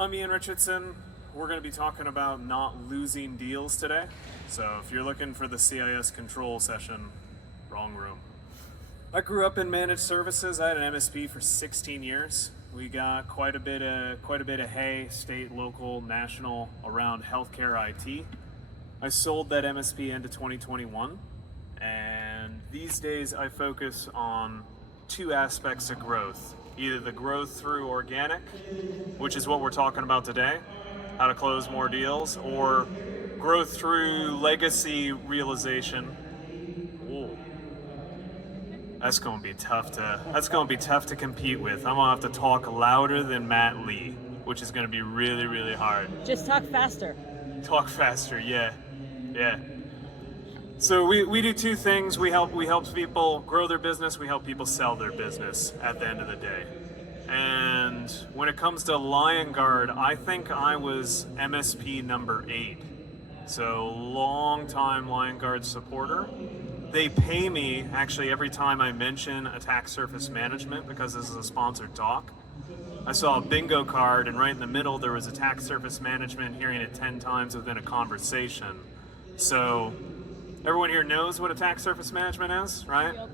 I'm Ian Richardson. We're going to be talking about not losing deals today. So if you're looking for the CIS control session, wrong room. I grew up in managed services. I had an MSP for 16 years. We got quite a bit of hay, state, local, national, around healthcare IT. I sold that MSP into 2021, and these days I focus on two aspects of growth. Either the growth through organic, which is what we're talking about today, how to close more deals, or growth through legacy realization. Ooh. That's gonna be tough to compete with. I'm gonna have to talk louder than Matt Lee, which is gonna be really, really hard. Just talk faster. Talk faster, yeah. So we do two things. We help people grow their business. We help people sell their business at the end of the day. And when it comes to Lion Guard, I think I was MSP number 8. So long time Lion Guard supporter. They pay me actually every time I mention attack surface management because this is a sponsored talk. I saw a bingo card, and right in the middle there was attack surface management, hearing it 10 times within a conversation. So everyone here knows what attack surface management is, right? Yep.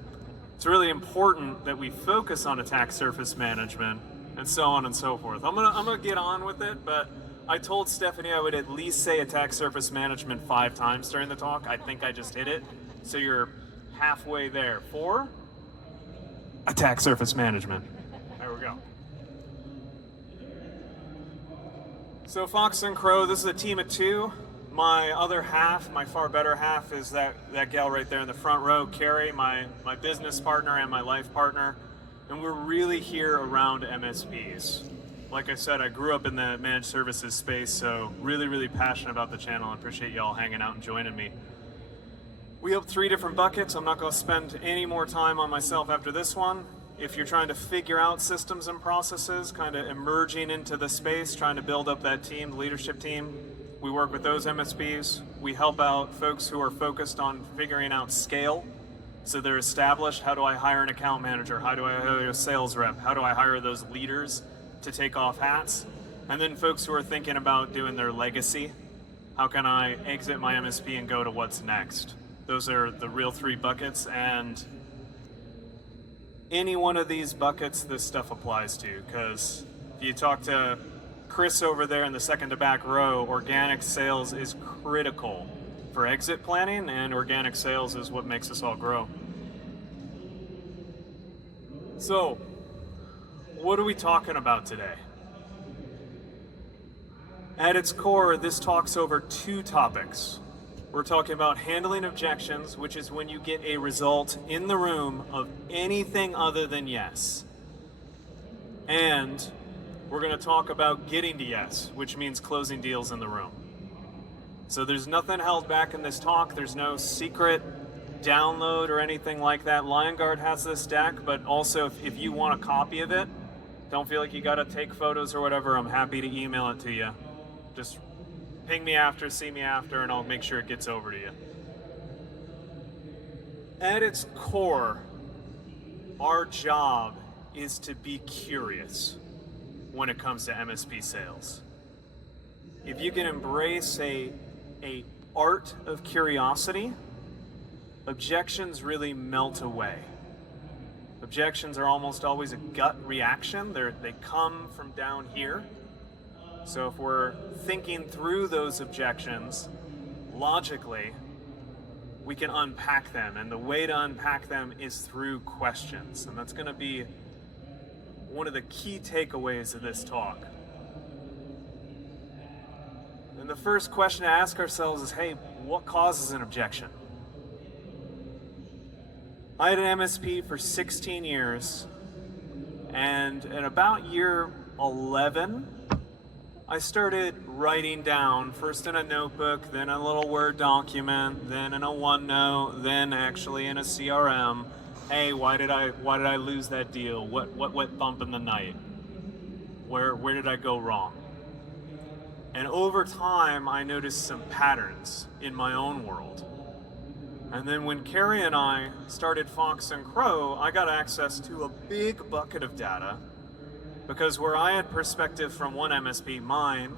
It's really important that we focus on attack surface management and so on and so forth. I'm gonna get on with it, but I told Stephanie I would at least say attack surface management 5 times during the talk. I think I just hit it. So you're halfway there. 4, attack surface management. There we go. So Fox and Crow, this is a team of 2. My other half, my far better half, is that gal right there in the front row, Carrie, my business partner and my life partner. And we're really here around MSPs. Like I said, I grew up in the managed services space, so really, really passionate about the channel. I appreciate y'all hanging out and joining me. We have 3 different buckets. I'm not going to spend any more time on myself after this one. If you're trying to figure out systems and processes, kind of emerging into the space, trying to build up that team, the leadership team, we work with those MSPs. We help out folks who are focused on figuring out scale. So they're established. How do I hire an account manager? How do I hire a sales rep? How do I hire those leaders to take off hats? And then folks who are thinking about doing their legacy. How can I exit my MSP and go to what's next? Those are the real 3 buckets, and any one of these buckets this stuff applies to, because if you talk to Chris over there in the second to back row, organic sales is critical for exit planning, and organic sales is what makes us all grow. So, what are we talking about today? At its core, this talks over 2 topics. We're talking about handling objections, which is when you get a result in the room of anything other than yes. And we're going to talk about getting to yes, which means closing deals in the room. So there's nothing held back in this talk. There's no secret download or anything like that. Lion Guard has this deck, but also if you want a copy of it, don't feel like you got to take photos or whatever. I'm happy to email it to you. Just ping me after, see me after, and I'll make sure it gets over to you. At its core, our job is to be curious when it comes to MSP sales. If you can embrace a art of curiosity, objections really melt away. Objections are almost always a gut reaction. They come from down here. So if we're thinking through those objections logically, we can unpack them. And the way to unpack them is through questions. And that's going to be one of the key takeaways of this talk. And the first question to ask ourselves is, hey, what causes an objection? I had an MSP for 16 years, and at about year 11, I started writing down, first in a notebook, then a little Word document, then in a OneNote, then actually in a CRM. Hey, why did I lose that deal? What went bump in the night? Where did I go wrong? And over time, I noticed some patterns in my own world. And then when Carrie and I started Fox and Crow, I got access to a big bucket of data Because where I had perspective from one MSP, mine,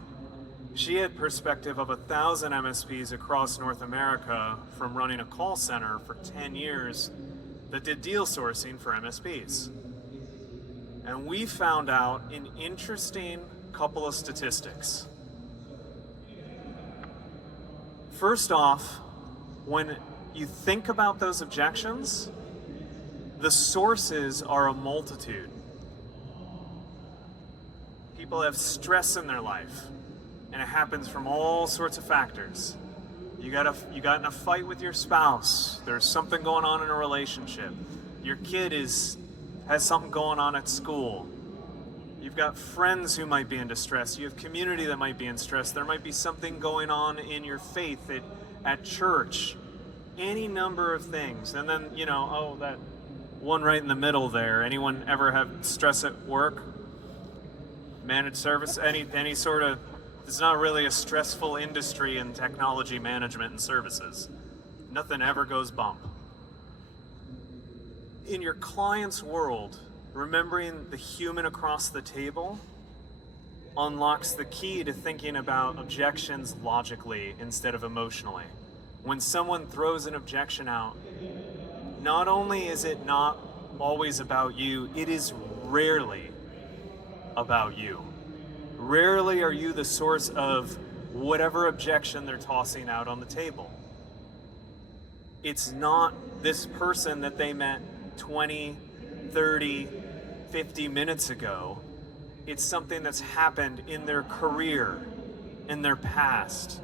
she had perspective of 1,000 MSPs across North America from running a call center for 10 years that did deal sourcing for MSPs. And we found out an interesting couple of statistics. First off, when you think about those objections, the sources are a multitude. People have stress in their life, and it happens from all sorts of factors. You got in a fight with your spouse. There's something going on in a relationship. Your kid has something going on at school. You've got friends who might be in distress. You have community that might be in stress. There might be something going on in your faith at church. Any number of things. And then, that one right in the middle there. Anyone ever have stress at work? Managed service? Any sort of... It's not really a stressful industry in technology management and services. Nothing ever goes bump. In your client's world, remembering the human across the table unlocks the key to thinking about objections logically instead of emotionally. When someone throws an objection out, not only is it not always about you, it is rarely about you. Rarely are you the source of whatever objection they're tossing out on the table. It's not this person that they met 20, 30, 50 minutes ago. It's something that's happened in their career, in their past,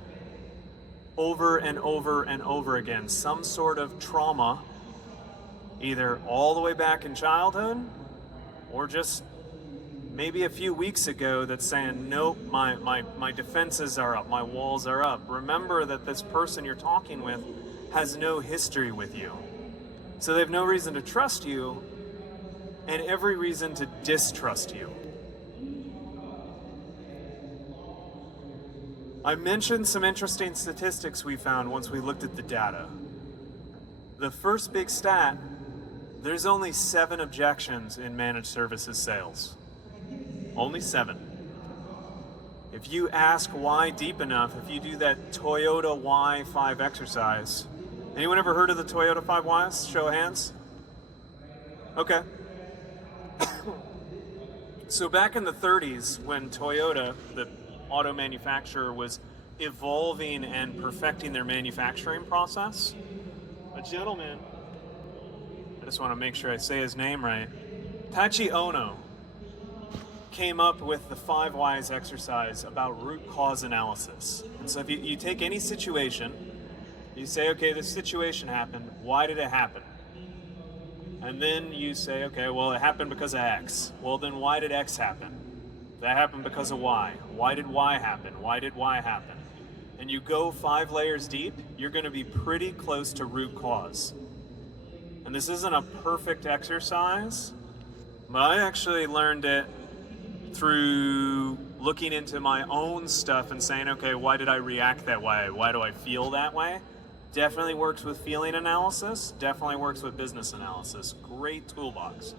over and over and over again. Some sort of trauma, either all the way back in childhood or just maybe a few weeks ago, that's saying, nope, my defenses are up, my walls are up. Remember that this person you're talking with has no history with you. So they have no reason to trust you and every reason to distrust you. I mentioned some interesting statistics we found once we looked at the data. The first big stat, there's only 7 objections in managed services sales. Only 7. If you ask why deep enough, if you do that Toyota Why 5 exercise, anyone ever heard of the Toyota 5 Whys? Show of hands. Okay. So back in the 30s, when Toyota, the auto manufacturer, was evolving and perfecting their manufacturing process, a gentleman, I just want to make sure I say his name right, Tachi Ono, came up with the 5 Whys exercise about root cause analysis. And so if you take any situation, you say, okay, this situation happened, why did it happen? And then you say, okay, well, it happened because of X. Well, then why did X happen? That happened because of Y. Why did Y happen? Why did Y happen? And you go 5 layers deep, you're going to be pretty close to root cause. And this isn't a perfect exercise, but I actually learned it through looking into my own stuff and saying, okay, why did I react that way? Why do I feel that way? Definitely works with feeling analysis, definitely works with business analysis. Great toolbox.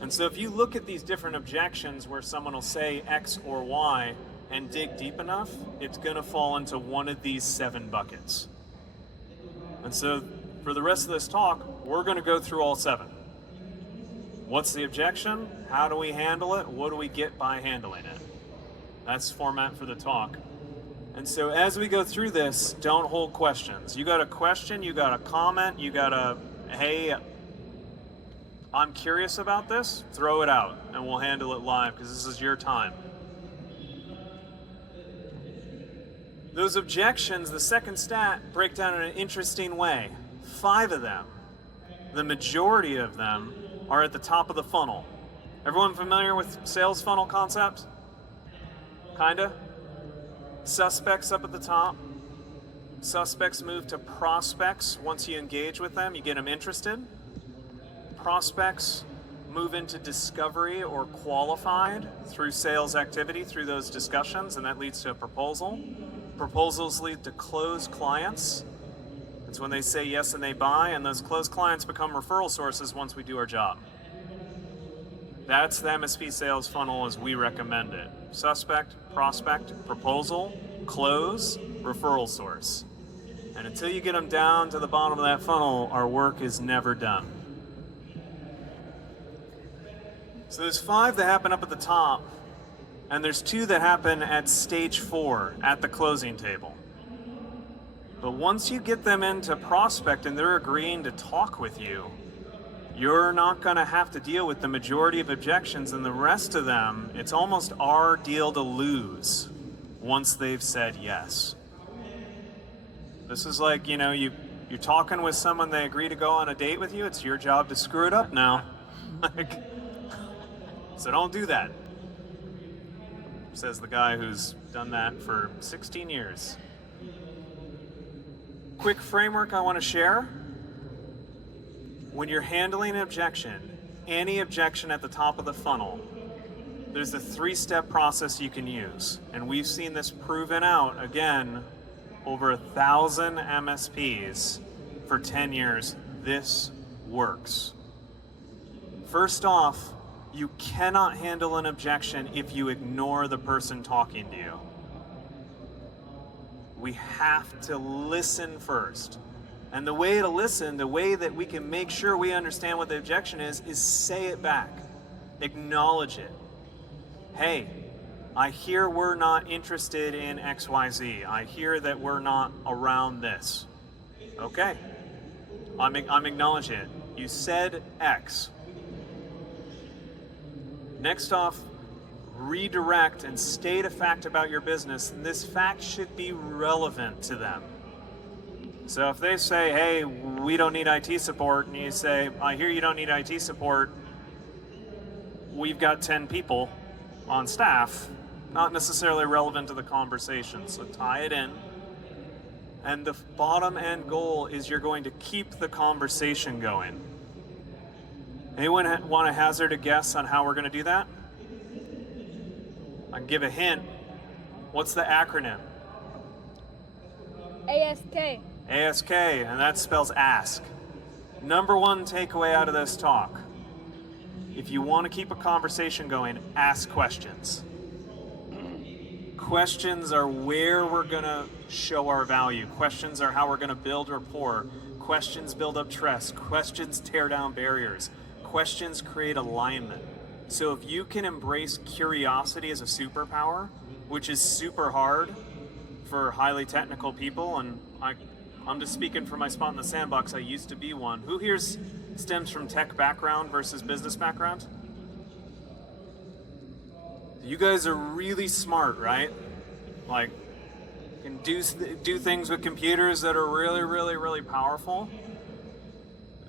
And so if you look at these different objections where someone will say X or Y and dig deep enough, it's going to fall into one of these 7 buckets. And so for the rest of this talk, we're going to go through all 7. What's the objection? How do we handle it? What do we get by handling it? That's format for the talk. And so as we go through this, don't hold questions. You got a question, you got a comment, you got a, hey, I'm curious about this, throw it out and we'll handle it live because this is your time. Those objections, the second stat, break down in an interesting way. 5 of them, the majority of them, are at the top of the funnel. Everyone familiar with sales funnel concept? Kinda? Suspects up at the top. Suspects move to prospects. Once you engage with them, you get them interested. Prospects move into discovery or qualified through sales activity, through those discussions, and that leads to a proposal. Proposals lead to closed clients. It's when they say yes and they buy, and those closed clients become referral sources once we do our job. That's the MSP sales funnel as we recommend it. Suspect, prospect, proposal, close, referral source. And until you get them down to the bottom of that funnel, our work is never done. So there's 5 that happen up at the top, and there's 2 that happen at stage 4, at the closing table. But once you get them into prospect and they're agreeing to talk with you, you're not gonna have to deal with the majority of objections, and the rest of them, it's almost our deal to lose once they've said yes. This is like, you know, you're talking with someone, they agree to go on a date with you, it's your job to screw it up now. So don't do that, says the guy who's done that for 16 years. Quick framework I want to share. When you're handling an objection, any objection at the top of the funnel, there's a 3-step process you can use. And we've seen this proven out, again, over 1,000 MSPs for 10 years. This works. First off, you cannot handle an objection if you ignore the person talking to you. We have to listen first. And the way to listen, the way that we can make sure we understand what the objection is say it back. Acknowledge it. Hey, I hear we're not interested in XYZ. I hear that we're not around this. Okay, I'm acknowledging it. You said X. Next off, redirect and state a fact about your business, and this fact should be relevant to them. So if they say, hey, we don't need IT support, and you say, I hear you don't need IT support, we've got 10 people on staff, not necessarily relevant to the conversation, so tie it in. And the bottom end goal is you're going to keep the conversation going. Anyone want to hazard a guess on how we're going to do that? I can give a hint. What's the acronym? ASK. ASK, and that spells ask. Number 1 takeaway out of this talk. If you want to keep a conversation going, ask questions. Questions are where we're going to show our value. Questions are how we're going to build rapport. Questions build up trust. Questions tear down barriers. Questions create alignment. So if you can embrace curiosity as a superpower, which is super hard for highly technical people, and I'm just speaking for my spot in the sandbox, I used to be one. Who here stems from tech background versus business background? You guys are really smart, right? Like, can do things with computers that are really, really, really powerful.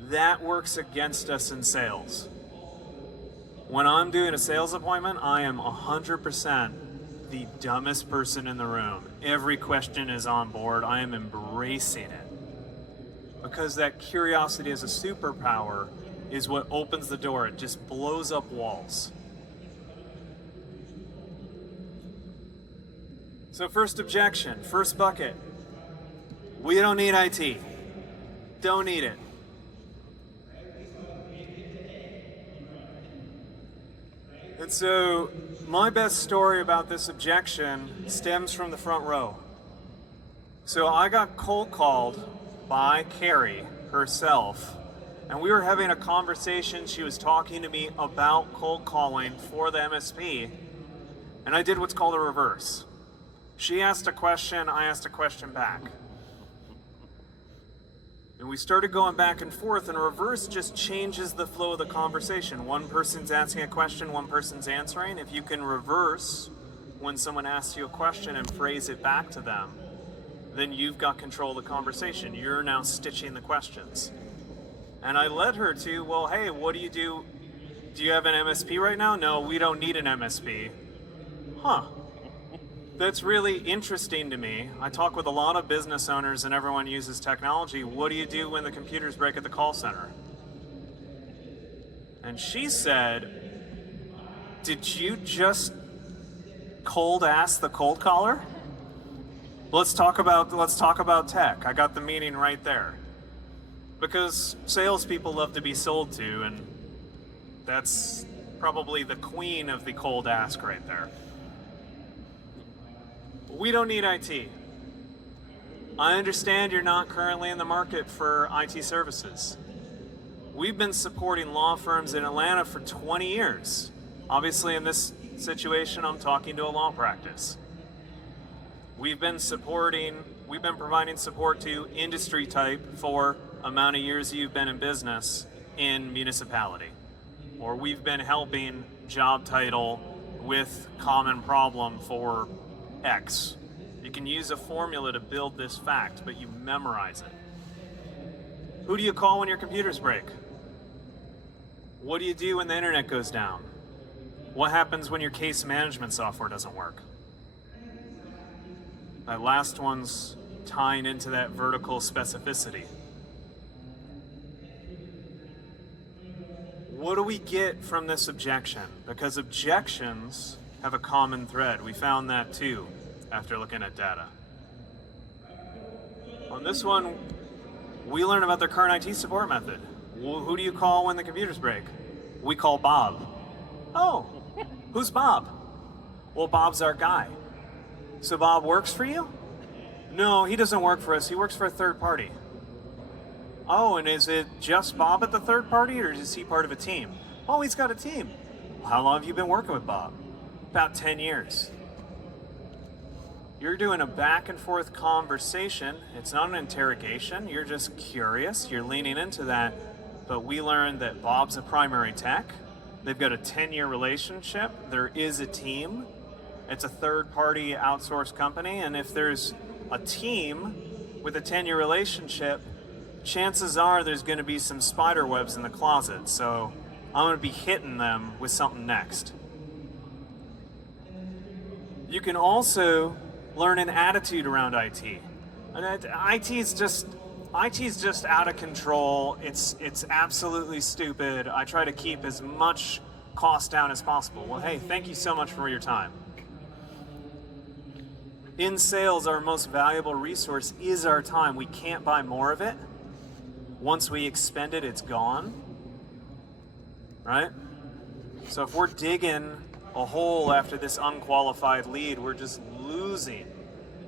That works against us in sales. When I'm doing a sales appointment, I am 100% the dumbest person in the room. Every question is on board. I am embracing it. Because that curiosity as a superpower is what opens the door. It just blows up walls. So first objection, first bucket. We don't need IT. Don't need it. And so my best story about this objection stems from the front row. So I got cold called by Carrie herself, and we were having a conversation. She was talking to me about cold calling for the MSP, and I did what's called a reverse. She asked a question, I asked a question back. And we started going back and forth, and reverse just changes the flow of the conversation. One person's asking a question, one person's answering. If you can reverse when someone asks you a question and phrase it back to them, then you've got control of the conversation. You're now stitching the questions. And I led her to, well, hey, what do you do? Do you have an MSP right now? No, we don't need an MSP. Huh. That's really interesting to me. I talk with a lot of business owners and everyone uses technology. What do you do when the computers break at the call center? And she said, did you just cold ask the cold caller? Let's talk about tech. I got the meaning right there. Because salespeople love to be sold to, and that's Probably the queen of the cold ask right there. We don't need IT. I understand you're not currently in the market for IT services. We've been supporting law firms in Atlanta for 20 years. Obviously, in this situation, I'm talking to a law practice. We've been providing support to industry type for amount of years you've been in business in municipality. Or we've been helping job title with common problem for X. You can use a formula to build this fact, but you memorize it. Who do you call when your computers break? What do you do when the internet goes down? What happens when your case management software doesn't work? That last one's tying into that vertical specificity. What do we get from this objection? Because objections have a common thread. We found that too after looking at data. On this one, we learn about their current IT support method. Who do you call when the computers break? We call Bob. Oh, who's Bob? Well, Bob's our guy. So Bob works for you? No, he doesn't work for us. He works for a third party. Oh, and is it just Bob at the third party, or is he part of a team? Oh, he's got a team. Well, how long have you been working with Bob? About 10 years. You're doing a back and forth conversation. It's not an interrogation. You're just curious. You're leaning into that. But we learned that Bob's a primary tech. They've got a 10-year relationship. There is a team. It's a third-party outsourced company. And if there's a team with a 10-year relationship, chances are there's going to be some spider webs in the closet. So I'm going to be hitting them with something next. You can also learn an attitude around IT. And IT's just out of control. It's absolutely stupid. I try to keep as much cost down as possible. Well, hey, thank you so much for your time. In sales, our most valuable resource is our time. We can't buy more of it. Once we expend it, it's gone. Right? So if we're digging a hole after this unqualified lead, we're just losing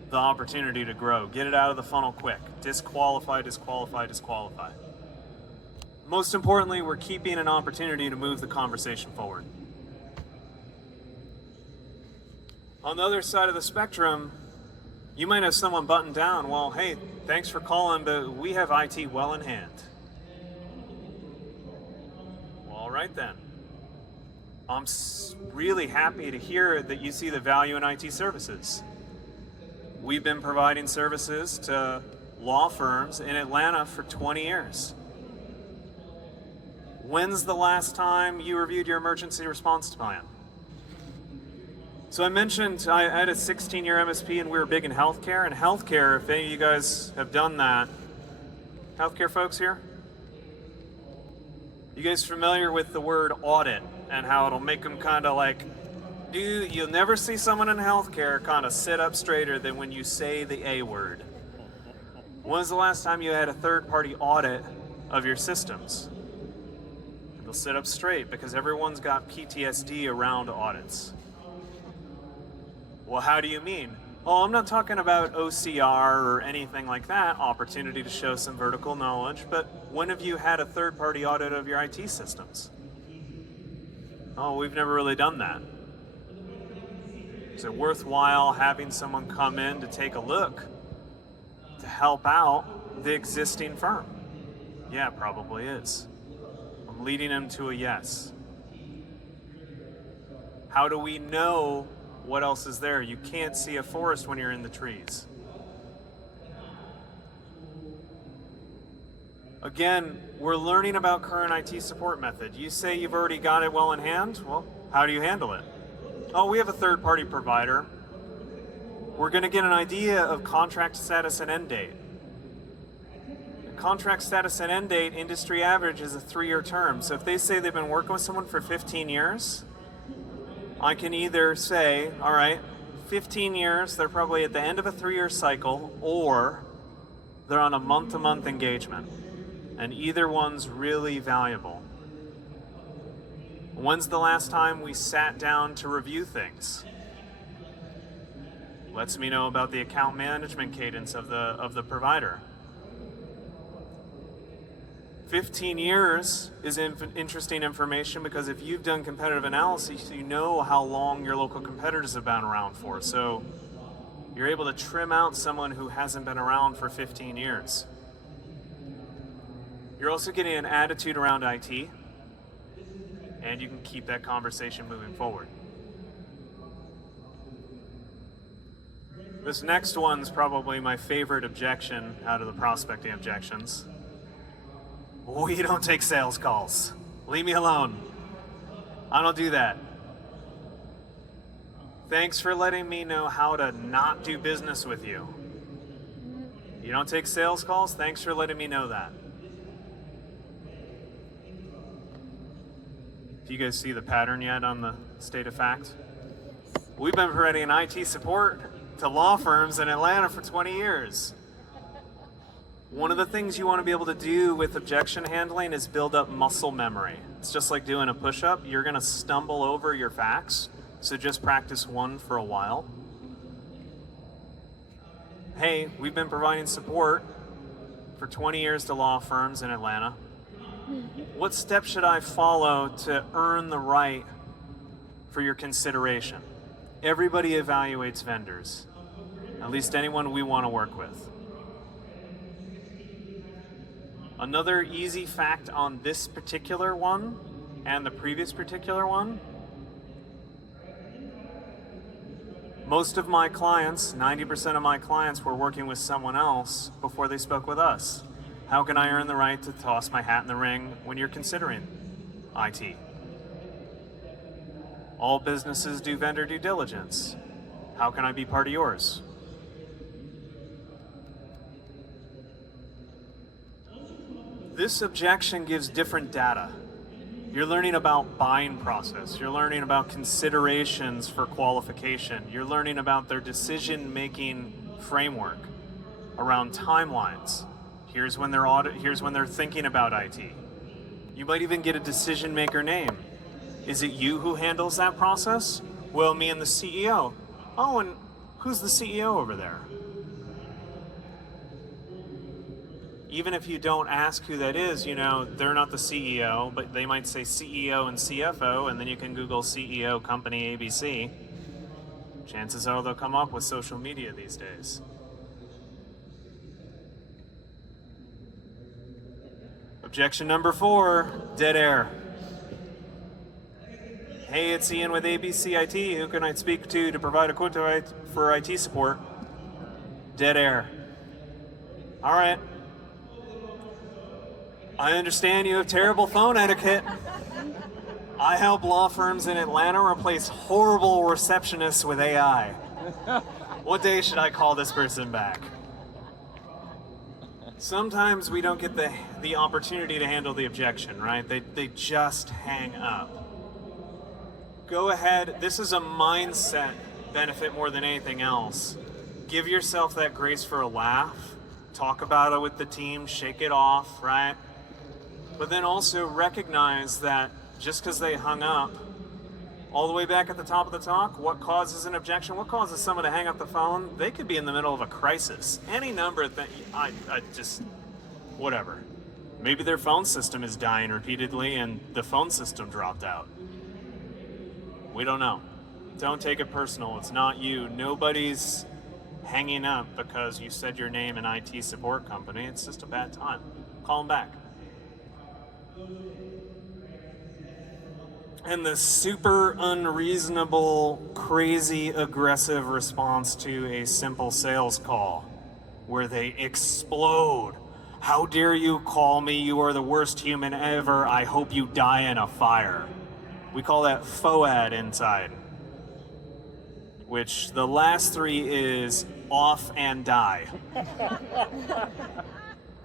the opportunity to grow. Get it out of the funnel quick. Disqualify, disqualify, disqualify. Most importantly, we're keeping an opportunity to move the conversation forward. On the other side of the spectrum, you might have someone buttoned down. Well, hey, thanks for calling, but we have IT well in hand. Well, all right then. I'm really happy to hear that you see the value in IT services. We've been providing services to law firms in Atlanta for 20 years. When's the last time you reviewed your emergency response plan? So I mentioned I had a 16-year MSP and we were big in healthcare. And healthcare, if any of you guys have done that, healthcare folks here? You guys familiar with the word audit and how it'll make them kind of like, you'll never see someone in healthcare kind of sit up straighter than when you say the A word. When was the last time you had a third-party audit of your systems? They'll sit up straight because everyone's got PTSD around audits. Well, how do you mean? Oh, I'm not talking about OCR or anything like that, opportunity to show some vertical knowledge, but when have you had a third-party audit of your IT systems? Oh, we've never really done that. Is it worthwhile having someone come in to take a look to help out the existing firm? Yeah, it probably is. I'm leading them to a yes. How do we know what else is there? You can't see a forest when you're in the trees. Again, we're learning about current IT support method. You say you've already got it well in hand. Well, how do you handle it? Oh, we have a third-party provider. We're going to get an idea of contract status and end date. Contract status and end date, industry average is a 3-year term. So if they say they've been working with someone for 15 years, I can either say, all right, 15 years, they're probably at the end of a 3-year cycle, or they're on a month-to-month engagement. And either one's really valuable. When's the last time we sat down to review things? Lets me know about the account management cadence of the provider. 15 years is interesting information because if you've done competitive analysis, you know how long your local competitors have been around for. So you're able to trim out someone who hasn't been around for 15 years. You're also getting an attitude around IT, and you can keep that conversation moving forward. This next one's probably my favorite objection out of the prospecting objections. We don't take sales calls. Leave me alone. I don't do that. Thanks for letting me know how to not do business with you. You don't take sales calls? Thanks for letting me know that. Do you guys see the pattern yet on the state of fact? We've been providing IT support to law firms in Atlanta for 20 years. One of the things you want to be able to do with objection handling is build up muscle memory. It's just like doing a push-up. You're going to stumble over your facts, so just practice one for a while. Hey, we've been providing support for 20 years to law firms in Atlanta. What steps should I follow to earn the right for your consideration? Everybody evaluates vendors, at least anyone we want to work with. Another easy fact on this particular one and the previous particular one, most of my clients, 90% of my clients, were working with someone else before they spoke with us. How can I earn the right to toss my hat in the ring when you're considering IT? All businesses do vendor due diligence. How can I be part of yours? This objection gives different data. You're learning about buying process. You're learning about considerations for qualification. You're learning about their decision-making framework around timelines. Here's when they're thinking about IT. You might even get a decision maker name. Is it you who handles that process? Well, me and the CEO. Oh, and who's the CEO over there? Even if you don't ask who that is, you know, they're not the CEO, but they might say CEO and CFO, and then you can Google CEO company ABC. Chances are they'll come up with social media these days. Objection number 4, dead air. Hey, it's Ian with ABC IT. Who can I speak to provide a quote for IT support? Dead air. All right. I understand you have terrible phone etiquette. I help law firms in Atlanta replace horrible receptionists with AI. What day should I call this person back? Sometimes we don't get the opportunity to handle the objection, right? They just hang up. Go ahead. This is a mindset benefit more than anything else. Give yourself that grace for a laugh. Talk about it with the team. Shake it off, right? But then also recognize that just because they hung up, all the way back at the top of the talk, what causes an objection? What causes someone to hang up the phone? They could be in the middle of a crisis. Any number of things, whatever. Maybe their phone system is dying repeatedly and the phone system dropped out. We don't know. Don't take it personal. It's not you. Nobody's hanging up because you said your name in IT support company. It's just a bad time. Call them back. And the super unreasonable, crazy, aggressive response to a simple sales call where they explode. How dare you call me? You are the worst human ever. I hope you die in a fire. We call that FOAD inside, which the last 3 is off and die.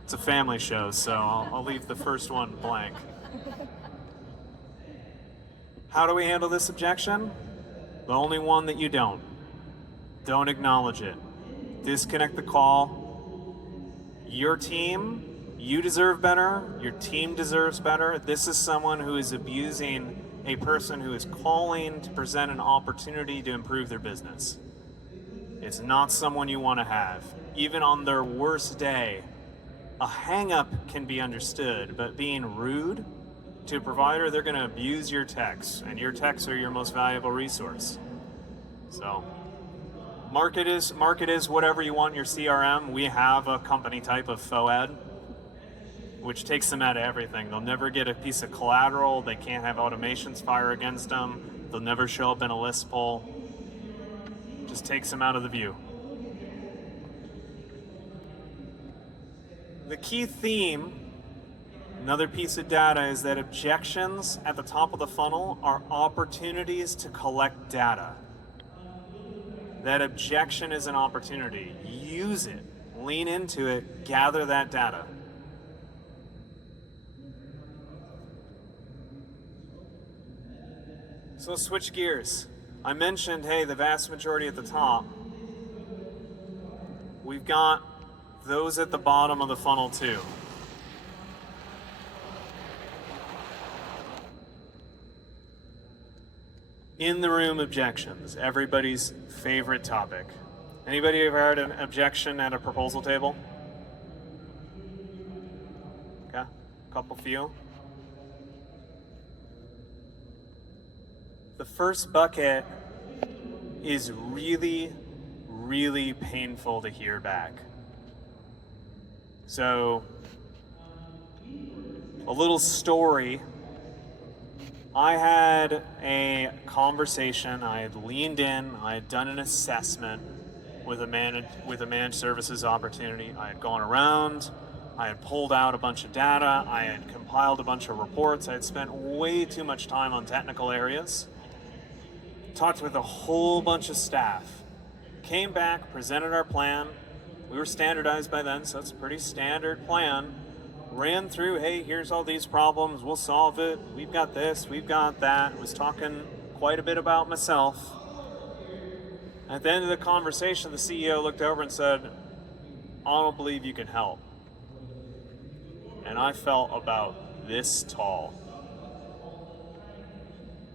It's a family show, so I'll leave the first one blank. How do we handle this objection? The only one that you don't. Don't acknowledge it. Disconnect the call. Your team, you deserve better. Your team deserves better. This is someone who is abusing a person who is calling to present an opportunity to improve their business. It's not someone you want to have. Even on their worst day, a hang-up can be understood, but being rude to a provider, they're going to abuse your techs, and your techs are your most valuable resource. So, market is whatever you want in your CRM. We have a company type of FOED, which takes them out of everything. They'll never get a piece of collateral. They can't have automations fire against them. They'll never show up in a list poll. Just takes them out of the view. The key theme, another piece of data, is that objections at the top of the funnel are opportunities to collect data. That objection is an opportunity. Use it, lean into it, gather that data. So let's switch gears. I mentioned, hey, the vast majority at the top. We've got those at the bottom of the funnel too. In the room objections, everybody's favorite topic. Anybody ever heard an objection at a proposal table? Okay, a couple few. The first bucket is really, really painful to hear back. So, a little story. I had a conversation, I had leaned in, I had done an assessment with a managed services opportunity. I had gone around, I had pulled out a bunch of data, I had compiled a bunch of reports, I had spent way too much time on technical areas, talked with a whole bunch of staff, came back, presented our plan. We were standardized by then, so it's a pretty standard plan. Ran through, hey, here's all these problems, we'll solve it, we've got this, we've got that. Was talking quite a bit about myself. At the end of the conversation, the CEO looked over and said, I don't believe you can help. And I felt about this tall.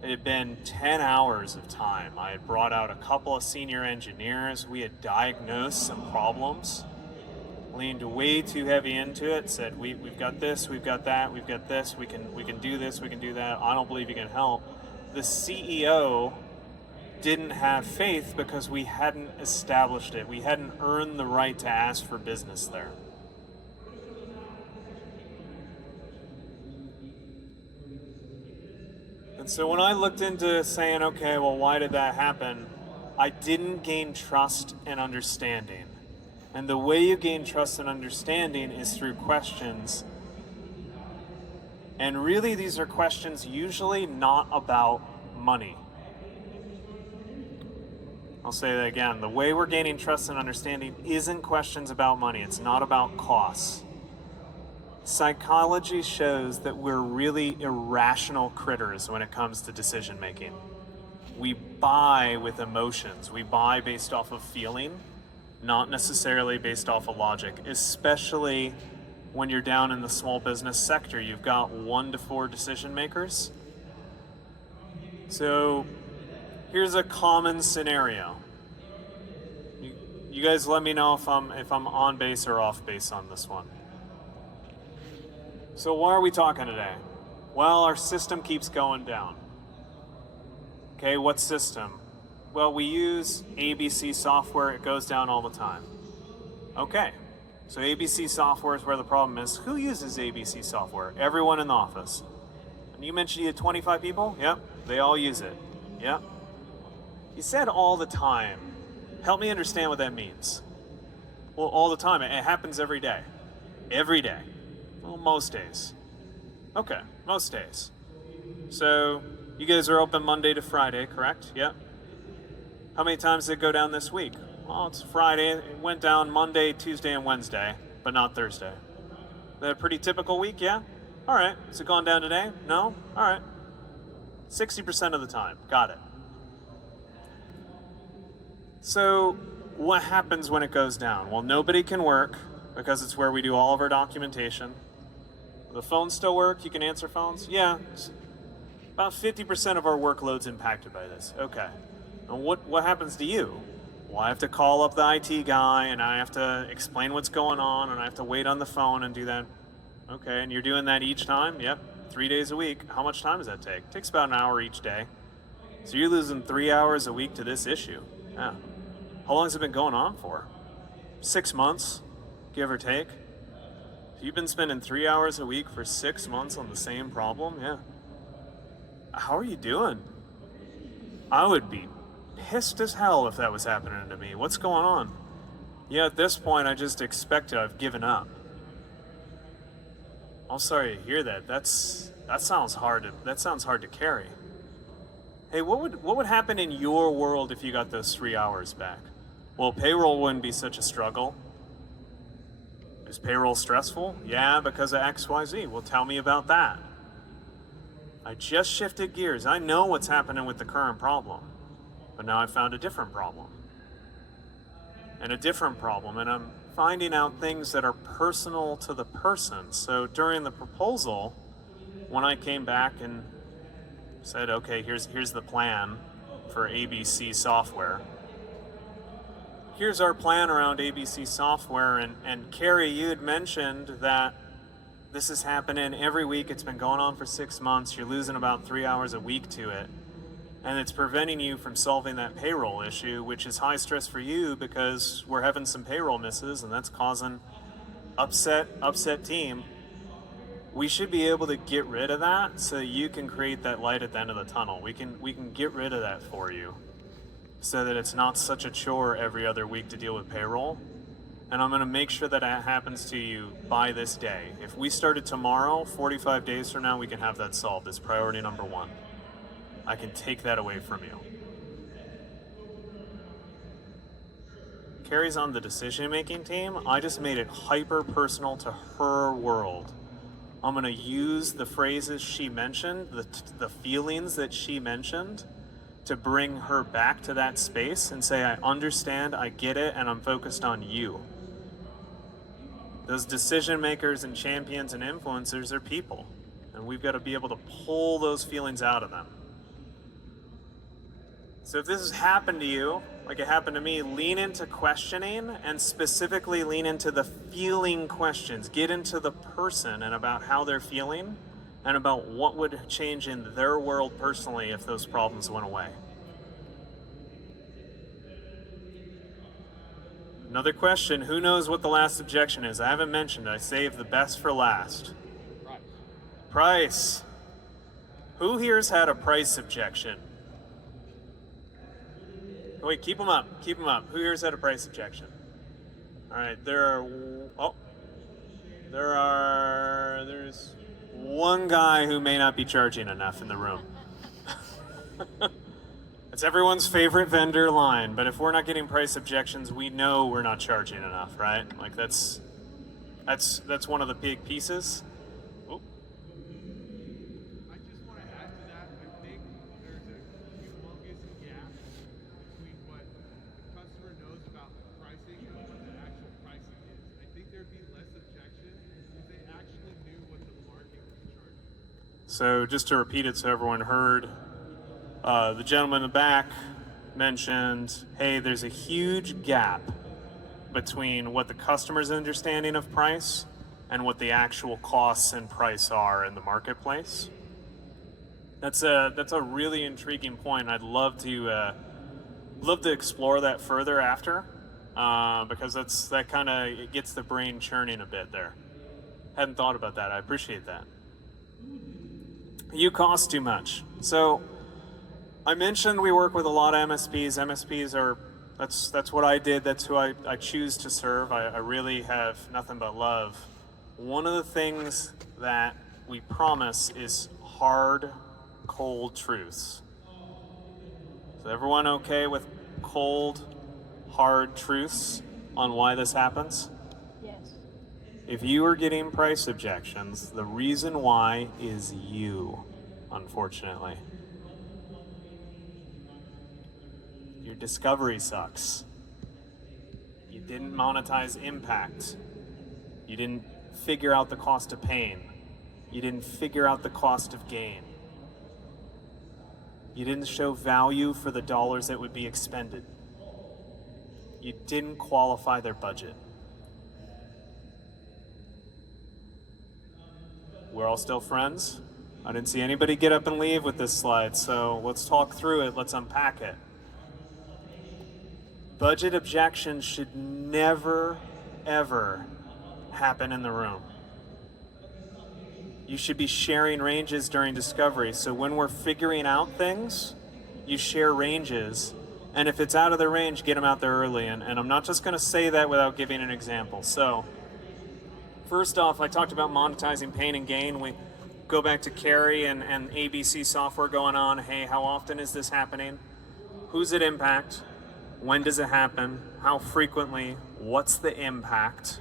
It had been 10 hours of time. I had brought out a couple of senior engineers. We had diagnosed some problems. Leaned way too heavy into it, said we've got this, we've got that, we've got this, we can do this, we can do that, I don't believe you can help. The CEO didn't have faith because we hadn't established it. We hadn't earned the right to ask for business there. And so when I looked into saying, okay, well, why did that happen? I didn't gain trust and understanding. And the way you gain trust and understanding is through questions. And really, these are questions usually not about money. I'll say that again. The way we're gaining trust and understanding isn't questions about money. It's not about costs. Psychology shows that we're really irrational critters when it comes to decision making. We buy with emotions. We buy based off of feeling, not necessarily based off of logic, especially when you're down in the small business sector. You've got 1 to 4 decision makers. So here's a common scenario. You guys let me know if I'm on base or off base on this one. So why are we talking today? Well, our system keeps going down. Okay, what system? Well, we use ABC software. It goes down all the time. Okay, so ABC software is where the problem is. Who uses ABC software? Everyone in the office. And you mentioned you had 25 people? Yep, they all use it. Yep. You said all the time. Help me understand what that means. Well, all the time. It happens every day. Every day. Well, most days. Okay, most days. So you guys are open Monday to Friday, correct? Yep. How many times did it go down this week? Well, it's Friday. It went down Monday, Tuesday, and Wednesday, but not Thursday. Is that a pretty typical week? Yeah? All right. Has it gone down today? No? All right. 60% of the time. Got it. So what happens when it goes down? Well, nobody can work because it's where we do all of our documentation. The phones still work? You can answer phones? Yeah. About 50% of our workload's impacted by this. Okay. And what happens to you? Well, I have to call up the IT guy, and I have to explain what's going on, and I have to wait on the phone and do that. Okay, and you're doing that each time? Yep, 3 days a week. How much time does that take? It takes about an hour each day. So you're losing 3 hours a week to this issue. Yeah. How long has it been going on for? 6 months, give or take. So you've been spending 3 hours a week for 6 months on the same problem? Yeah. How are you doing? I would be pissed as hell if that was happening to me. What's going on? Yeah, at this point, I just expect it. I've given up. I'm sorry to hear that. That sounds hard to carry. Hey, what would happen in your world if you got those 3 hours back? Well, payroll wouldn't be such a struggle. Is payroll stressful? Yeah, because of XYZ. Well, tell me about that. I just shifted gears. I know what's happening with the current problem, but now I found a different problem. And a different problem, and I'm finding out things that are personal to the person. So during the proposal, when I came back and said, okay, here's the plan for ABC software. Here's our plan around ABC software, and Carrie, you had mentioned that this is happening every week. It's been going on for 6 months. You're losing about 3 hours a week to it. And it's preventing you from solving that payroll issue, which is high stress for you because we're having some payroll misses and that's causing upset team. We should be able to get rid of that so you can create that light at the end of the tunnel. We can get rid of that for you so that it's not such a chore every other week to deal with payroll. And I'm gonna make sure that it happens to you by this day. If we started tomorrow, 45 days from now, we can have that solved. It's priority number 1. I can take that away from you. Carrie's on the decision-making team. I just made it hyper-personal to her world. I'm gonna use the phrases she mentioned, the feelings that she mentioned, to bring her back to that space and say, I understand, I get it, and I'm focused on you. Those decision makers and champions and influencers are people, and we've got to be able to pull those feelings out of them. So if this has happened to you, like it happened to me, lean into questioning and specifically lean into the feeling questions. Get into the person and about how they're feeling and about what would change in their world personally if those problems went away. Another question, who knows what the last objection is? I haven't mentioned it. I saved the best for last. Price. Who here's had a price objection? Wait, keep them up. Keep them up. Who here's had a price objection? All right, there's one guy who may not be charging enough in the room. It's everyone's favorite vendor line, but if we're not getting price objections, we know we're not charging enough, right? Like that's one of the big pieces. Oh. I just want to add to that. I think there's a humongous gap between what the customer knows about pricing and what the actual pricing is. I think there'd be less objection if they actually knew what the market was charging. So just to repeat it so everyone heard, the gentleman in the back mentioned, hey, there's a huge gap between what the customer's understanding of price and what the actual costs and price are in the marketplace. That's a really intriguing point. I'd love to explore that further after, because that kind of gets the brain churning a bit there. Hadn't thought about that. I appreciate that. You cost too much. So I mentioned we work with a lot of MSPs. MSPs are, that's what I did. That's who I choose to serve. I really have nothing but love. One of the things that we promise is hard, cold truths. Is everyone okay with cold, hard truths on why this happens? Yes. If you are getting price objections, the reason why is you, unfortunately. Your discovery sucks. You didn't monetize impact. You didn't figure out the cost of pain. You didn't figure out the cost of gain. You didn't show value for the dollars that would be expended. You didn't qualify their budget. We're all still friends? I didn't see anybody get up and leave with this slide, so let's talk through it, let's unpack it. Budget objections should never, ever happen in the room. You should be sharing ranges during discovery, so when we're figuring out things, you share ranges, and if it's out of the range, get them out there early, and I'm not just going to say that without giving an example. So, first off, I talked about monetizing pain and gain. We go back to Carrie and ABC software going on. Hey, how often is this happening? Who's it impact? When does it happen? How frequently? What's the impact?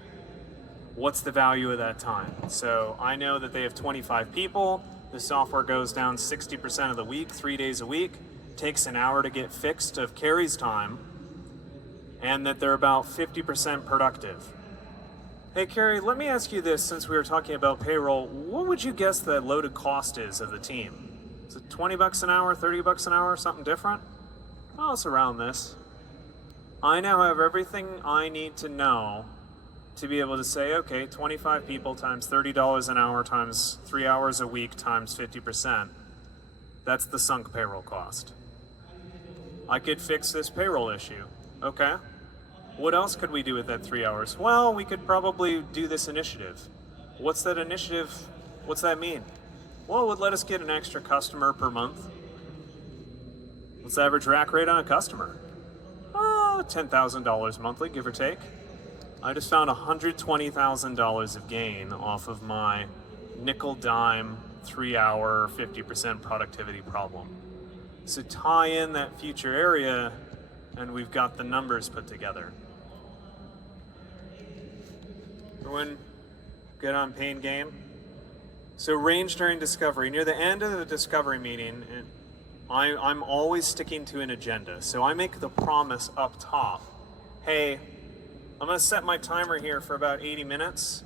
What's the value of that time? So I know that they have 25 people. The software goes down 60% of the week, 3 days a week. Takes an hour to get fixed of Carrie's time, and that they're about 50% productive. Hey Carrie, let me ask you this, since we were talking about payroll, what would you guess the loaded cost is of the team? Is it 20 bucks an hour, 30 bucks an hour, something different? Oh, it's around this. I now have everything I need to know to be able to say, okay, 25 people times $30 an hour times 3 hours a week times 50%. That's the sunk payroll cost. I could fix this payroll issue. Okay. What else could we do with that 3 hours? Well, we could probably do this initiative. What's that initiative? What's that mean? Well, it would let us get an extra customer per month. What's the average rack rate on a customer? $10,000 monthly, give or take. I just found $120,000 of gain off of my nickel dime 3 hour 50% productivity problem. So tie in that future area and we've got the numbers put together. Everyone good on pain game? So range during discovery. Near the end of the discovery meeting, I'm always sticking to an agenda. So I make the promise up top, hey, I'm gonna set my timer here for about 80 minutes.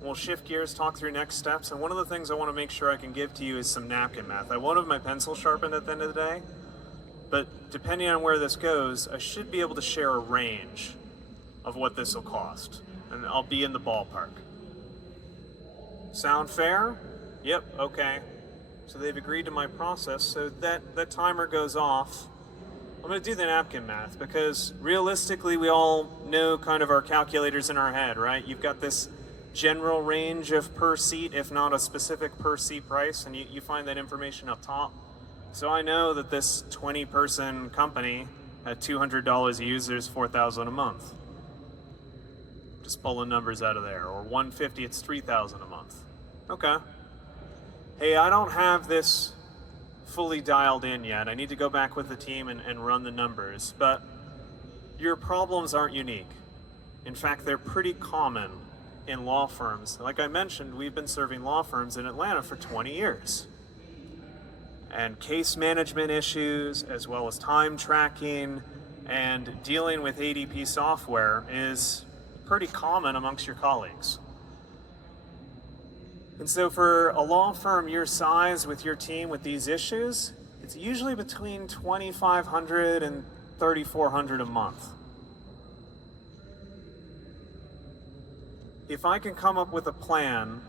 We'll shift gears, talk through next steps, and one of the things I wanna make sure I can give to you is some napkin math. I won't have my pencil sharpened at the end of the day, but depending on where this goes, I should be able to share a range of what this will cost, and I'll be in the ballpark. Sound fair? Yep, okay. So they've agreed to my process, so that timer goes off. I'm gonna do the napkin math because realistically we all know kind of our calculators in our head, right? You've got this general range of per seat, if not a specific per seat price, and you find that information up top. So I know that this 20-person company at $200 a user is $4,000 a month. Just pulling numbers out of there. Or $150, it's $3,000 a month. Okay. Hey, I don't have this fully dialed in yet. I need to go back with the team and run the numbers, but your problems aren't unique. In fact, they're pretty common in law firms. Like I mentioned, we've been serving law firms in Atlanta for 20 years. And case management issues, as well as time tracking and dealing with ADP software is pretty common amongst your colleagues. And so for a law firm your size with your team with these issues, it's usually between $2,500 and $3,400 a month. If I can come up with a plan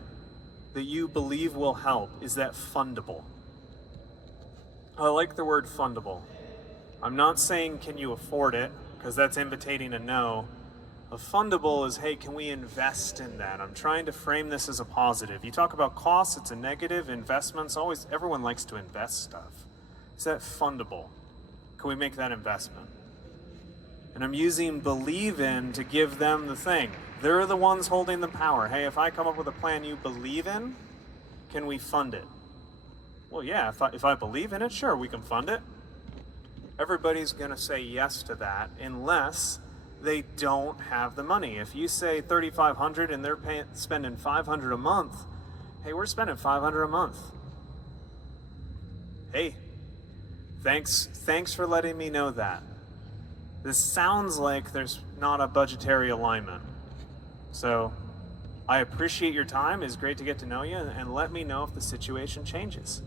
that you believe will help, is that fundable? I like the word fundable. I'm not saying can you afford it, because that's invitating a no. A fundable is, hey, can we invest in that? I'm trying to frame this as a positive. You talk about costs, it's a negative. Investments, always, everyone likes to invest stuff. Is that fundable? Can we make that investment? And I'm using believe in to give them the thing. They're the ones holding the power. Hey, if I come up with a plan you believe in, can we fund it? Well, yeah, if I believe in it, sure, we can fund it. Everybody's gonna say yes to that unless they don't have the money. If you say $3,500 and they're spending $500 a month, hey, we're spending $500 a month. Hey, thanks for letting me know that. This sounds like there's not a budgetary alignment. So I appreciate your time. It's great to get to know you, and let me know if the situation changes.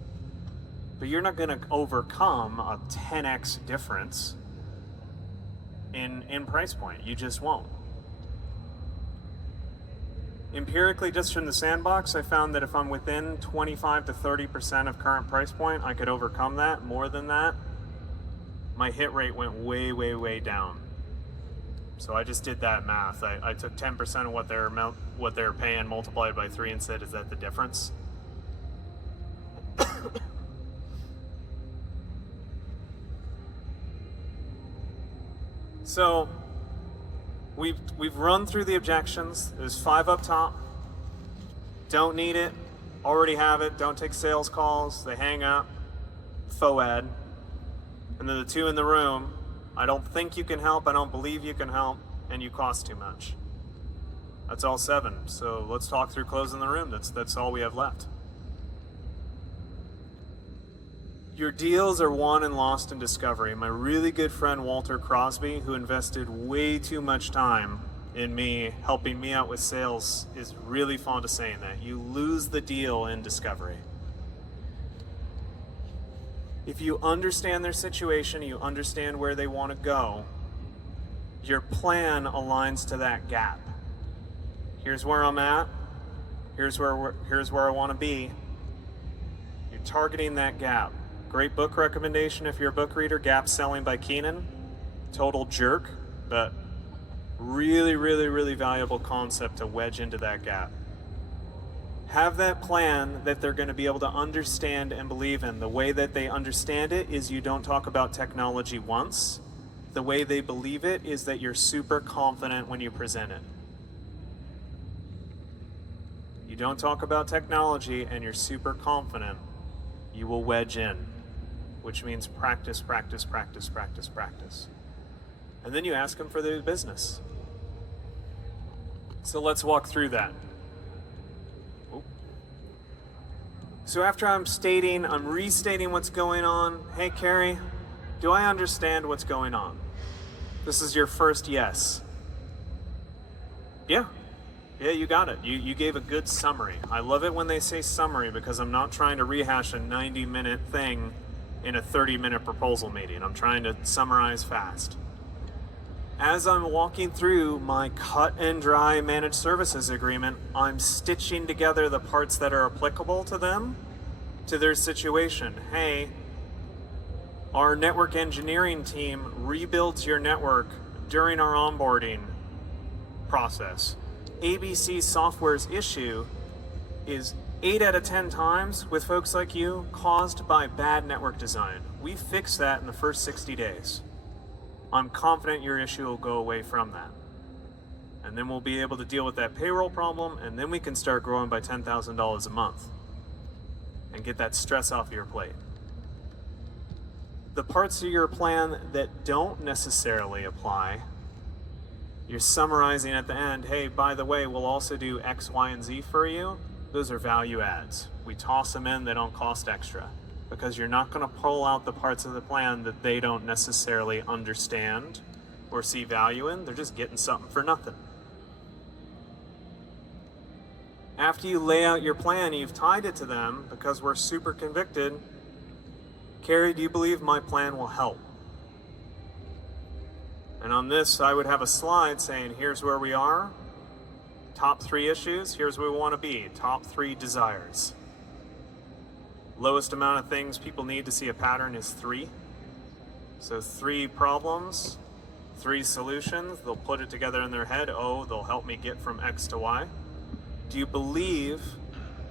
but you're not going to overcome a 10x difference in price point. You just won't. Empirically, just from the sandbox, I found that if I'm within 25 to 30% of current price point, I could overcome that. More than that, my hit rate went way, way, way down. So I just did that math. I took 10% of what they're paying, multiplied by 3, and said, is that the difference? So we've run through the objections. There's 5 up top. Don't need it. Already have it. Don't take sales calls. They hang up. FOAD. And then the 2 in the room. I don't think you can help. I don't believe you can help. And you cost too much. That's all 7. So let's talk through closing the room. That's all we have left. Your deals are won and lost in discovery. My really good friend Walter Crosby, who invested way too much time in me, helping me out with sales, is really fond of saying that. You lose the deal in discovery. If you understand their situation, you understand where they want to go, your plan aligns to that gap. Here's where I'm at. Here's where I want to be. You're targeting that gap. Great book recommendation if you're a book reader, Gap Selling by Keenan. Total jerk, but really, really, really valuable concept to wedge into that gap. Have that plan that they're going to be able to understand and believe in. The way that they understand it is you don't talk about technology once. The way they believe it is that you're super confident when you present it. You don't talk about technology and you're super confident, you will wedge in. Which means practice, practice, practice, practice, practice. And then you ask them for their business. So let's walk through that. So after I'm restating what's going on. Hey, Carrie, do I understand what's going on? This is your first yes. Yeah, you got it. You gave a good summary. I love it when they say summary because I'm not trying to rehash a 90-minute thing in a 30-minute proposal meeting. I'm trying to summarize fast. As I'm walking through my cut and dry managed services agreement, I'm stitching together the parts that are applicable to them, to their situation. Hey, our network engineering team rebuilds your network during our onboarding process. ABC Software's issue is 8 out of 10 times with folks like you caused by bad network design. We fix that in the first 60 days. I'm confident your issue will go away from that. And then we'll be able to deal with that payroll problem, and then we can start growing by $10,000 a month and get that stress off your plate. The parts of your plan that don't necessarily apply, you're summarizing at the end, hey, by the way, we'll also do X, Y, and Z for you. Those are value adds. We toss them in, they don't cost extra. Because you're not going to pull out the parts of the plan that they don't necessarily understand or see value in. They're just getting something for nothing. After you lay out your plan, you've tied it to them because we're super convicted. Carrie, do you believe my plan will help? And on this, I would have a slide saying, here's where we are. Top 3 issues, here's where we want to be. Top 3 desires. Lowest amount of things people need to see a pattern is 3. So 3 problems, 3 solutions. They'll put it together in their head. Oh, they'll help me get from X to Y. Do you believe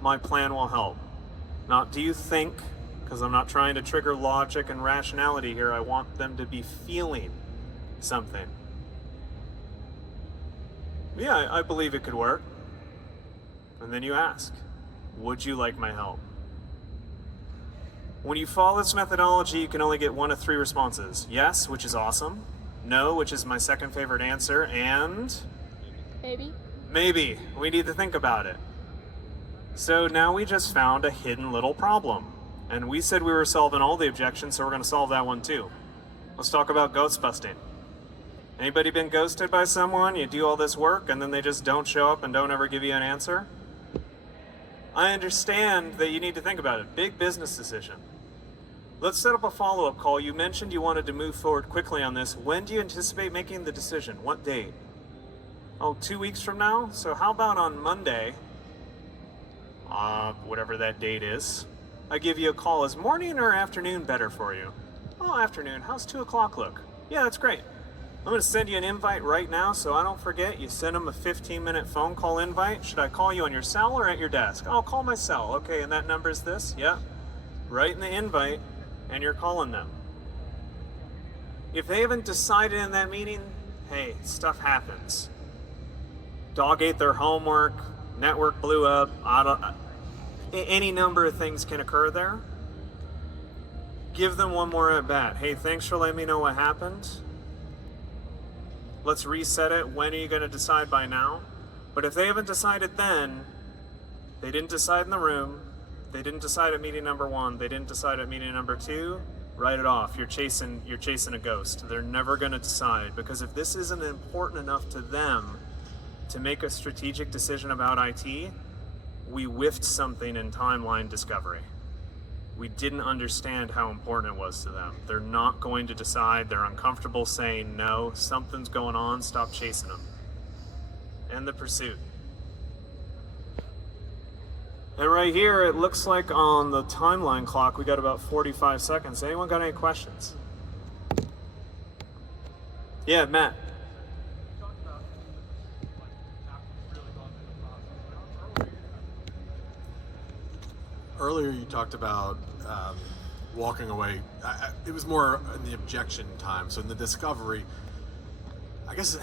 my plan will help? Not do you think, because I'm not trying to trigger logic and rationality here. I want them to be feeling something. Yeah, I believe it could work. And then you ask, would you like my help? When you follow this methodology, you can only get 1 of 3 responses. Yes, which is awesome. No, which is my second favorite answer. And? Maybe. Maybe. We need to think about it. So now we just found a hidden little problem. And we said we were solving all the objections, so we're going to solve that one too. Let's talk about ghost busting. Anybody been ghosted by someone? You do all this work and then they just don't show up and don't ever give you an answer? I understand that you need to think about it. Big business decision. Let's set up a follow-up call. You mentioned you wanted to move forward quickly on this. When do you anticipate making the decision? What date? Oh, 2 weeks from now? So how about on Monday, whatever that date is, I give you a call. Is morning or afternoon better for you? Oh, afternoon. How's 2 o'clock look? Yeah, that's great. I'm going to send you an invite right now so I don't forget. You send them a 15-minute phone call invite. Should I call you on your cell or at your desk? I'll call my cell. Okay, and that number is this? Yeah. Right in the invite, and you're calling them. If they haven't decided in that meeting, hey, stuff happens. Dog ate their homework, network blew up, any number of things can occur there. Give them one more at bat. Hey, thanks for letting me know what happened. Let's reset it. When are you going to decide by now? But if they haven't decided then, they didn't decide in the room, they didn't decide at meeting number 1, they didn't decide at meeting number 2, write it off. You're chasing a ghost. They're never going to decide, because if this isn't important enough to them to make a strategic decision about IT, we whiffed something in timeline discovery. We didn't understand how important it was to them. They're not going to decide. They're uncomfortable saying no. Something's going on. Stop chasing them. End the pursuit. And right here, it looks like on the timeline clock, we got about 45 seconds. Anyone got any questions? Yeah, Matt. Earlier you talked about walking away. It was more in the objection time. So in the discovery, I guess,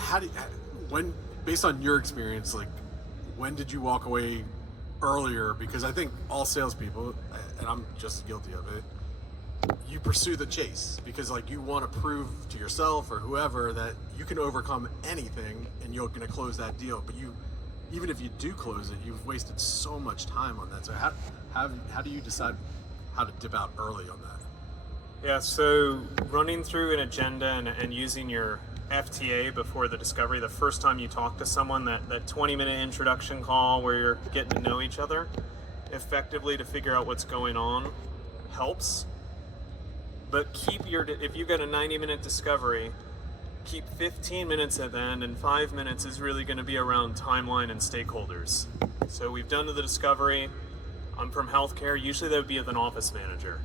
when, based on your experience, like, when did you walk away earlier? Because I think all salespeople, and I'm just guilty of it, you pursue the chase because, like, you want to prove to yourself or whoever that you can overcome anything and you're going to close that deal. But even if you do close it, you've wasted so much time on that. So how do you decide how to dip out early on that? Yeah, so running through an agenda and using your FTA before the discovery, the first time you talk to someone, that 20-minute introduction call where you're getting to know each other effectively to figure out what's going on helps. But if you've got a 90-minute discovery, keep 15 minutes at the end, and 5 minutes is really going to be around timeline and stakeholders. So we've done the discovery. I'm from healthcare. Usually that would be with an office manager.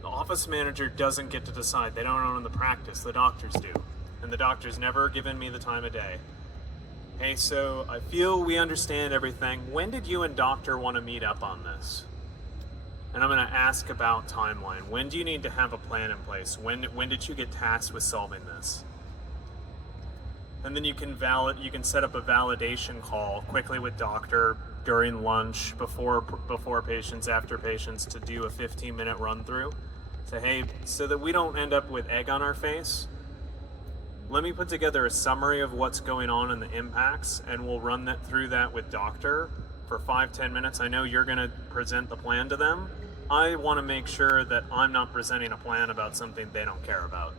The office manager doesn't get to decide. They don't own the practice. The doctors do. And the doctor's never given me the time of day. Hey, so I feel we understand everything. When did you and doctor want to meet up on this? And I'm going to ask about timeline. When do you need to have a plan in place? When did you get tasked with solving this? And then you can set up a validation call quickly with doctor during lunch, before patients, after patients, to do a 15-minute run through. Say, hey, so that we don't end up with egg on our face, let me put together a summary of what's going on and the impacts, and we'll run that through that with doctor for 5-10 minutes. I know you're going to present the plan to them. I want to make sure that I'm not presenting a plan about something they don't care about.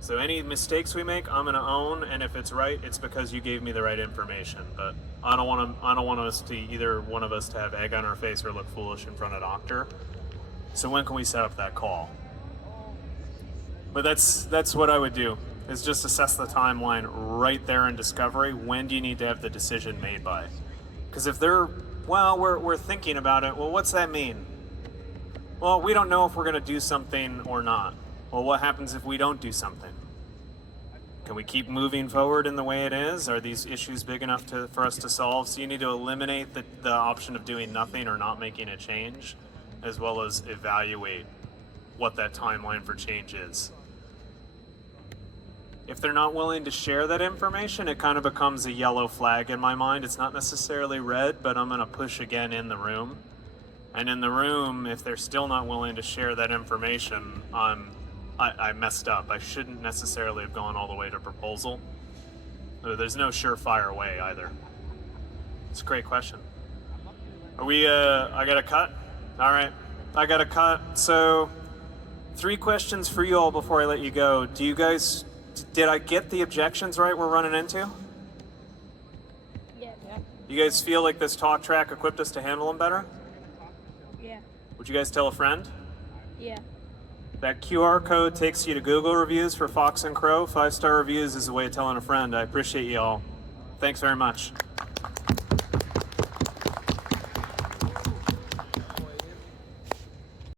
So any mistakes we make, I'm going to own, and if it's right, it's because you gave me the right information. But I don't want us to, either one of us, to have egg on our face or look foolish in front of doctor. So when can we set up that call? But that's what I would do, is just assess the timeline right there in discovery. When do you need to have the decision made by? Because if they're, well, we're thinking about it, well, what's that mean? Well, we don't know if we're going to do something or not. Well, what happens if we don't do something? Can we keep moving forward in the way it is? Are these issues big enough for us to solve? So you need to eliminate the option of doing nothing or not making a change, as well as evaluate what that timeline for change is. If they're not willing to share that information, it kind of becomes a yellow flag in my mind. It's not necessarily red, but I'm going to push again in the room. And in the room, if they're still not willing to share that information, I messed up. I shouldn't necessarily have gone all the way to proposal. There's no surefire way either. It's a great question. Are we, I got a cut? All right, I got a cut. So 3 questions for you all before I let you go. Do you guys, did I get the objections right we're running into? Yeah. You guys feel like this talk track equipped us to handle them better? Yeah. Would you guys tell a friend? Yeah. That QR code takes you to Google reviews for Fox and Crow. 5-star reviews is a way of telling a friend. I appreciate you all. Thanks very much.